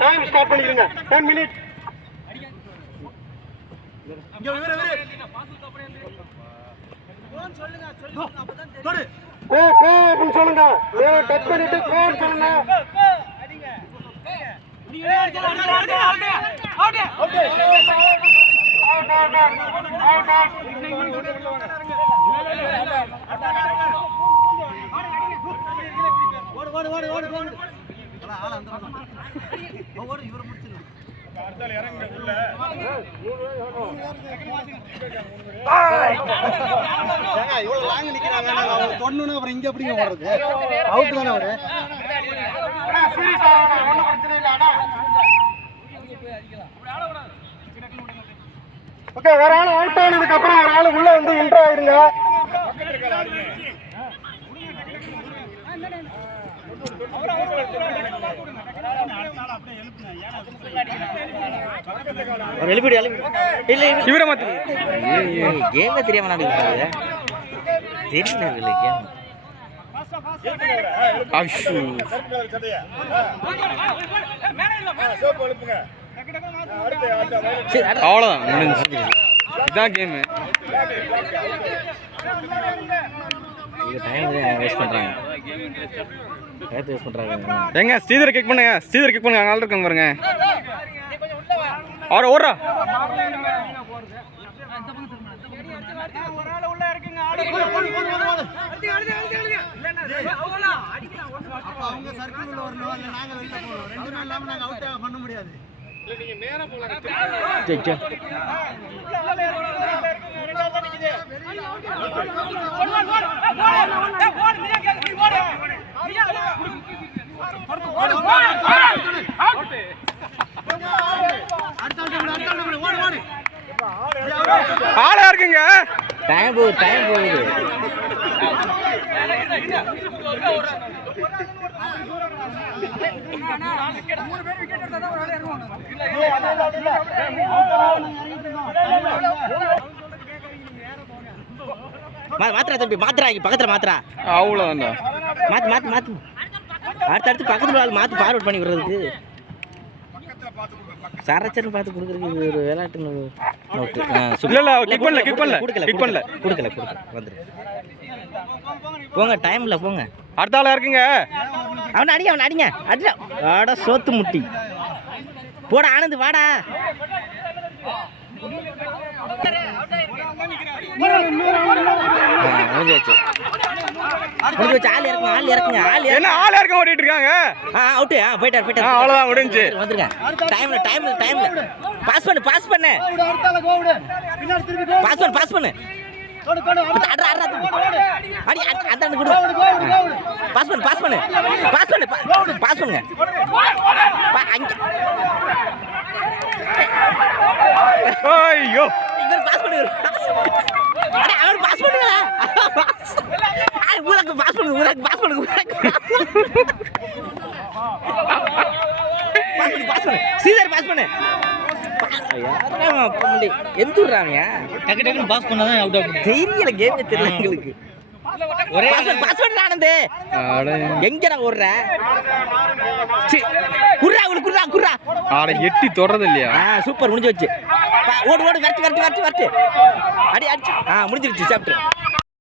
time start பண்ணிடுங்க 10 minute கோன்னு சொல்லுங்க touch பண்ணிட்டு கோன்னு சொல்லுங்க இவ்வளவு லாங் நிக்கிறாங்க தொண்ணூறு அப்புறம் இங்க எப்படி ஓடுறது அவுட் தானே அவரு ஒன்றும் பிரச்சனை இல்லை ஓகே ஒரு ஆள் அவுட் ஆனதுக்கு அப்புறம் ஒரு ஆள் உள்ள வந்து என்ட்ரு ஆயிருங்க இவரை மாத்தி கேம் தெரியாம நடக்குது தெரியல கேம் அவ்வளோதான் முடிஞ்சு இதான் கேமு டைம் வேஸ்ட் பண்றாங்க வேஸ்ட் பண்றாங்க எங்க ஸ்ரீதர் கிக் பண்ணுங்க ஸ்ரீதர் கிக் பண்ணுங்க ஆள் இருக்காங்க பாருங்க அவரை ஓடுறா அவங்க சர்க்கிள் வரணும் இல்ல நாங்க வெளில போறோம் ரெண்டுமே இல்லாம நாங்க அவுட் பண்ண முடியாது இல்ல நீங்க நேரா போலாம் ஆளா இருக்குங்க டைம் போகுது மாத்திரா தம்பி மாத்திரா பக்கத்துல மாத்திரா அவ்வளோதான் மாத்து அடுத்து பக்கத்துல ஆள் மாத்தி ஃபார்வர்ட் பண்ணி விடுறதுக்கு சரச்சரன்னு பார்த்து கொடுக்குறதுக்கு ஒரு விளையாட்டு கொடுக்கல வந்துரு போங்க டைம்ல போங்க அடுத்த ஆளா இருக்குங்க அவனை அடிங்க அட சோத்து முட்டி போட ஆனந்த் வாடா ஆள் இறக்குங்க ஓடிட்டு இருக்காங்க அவுட் போயிட்டார் அவ்வளவுதான் முடிஞ்சு வந்துருங்க டைம்ல பாஸ் பண்ணு அடி அந்த குடு பாஸ் பண்ணுங்க அங்க ஐயோ இவர் பாஸ் பண்ணுங்க அட அவர் பாஸ் பண்ணுங்க ஊருக்கு பாஸ் பண்ணுங்க சீதர் பாஸ் பண்ணு எந்துறாங்க டக்கு பாஸ் பண்ணாதான் அவுட் ஆகும் தெரியல கேம் தெரியல எங்களுக்கு ஒரே பாஸ் பண்ணு ஆனந்த் எங்கடா ஓடுற குர்ரா ஆட எட்டி தொடறது இல்லையா சூப்பர் முடிஞ்சு வச்சு ஓடு வரட்டு அடி முடிஞ்சிருச்சு சாப்பிட்டு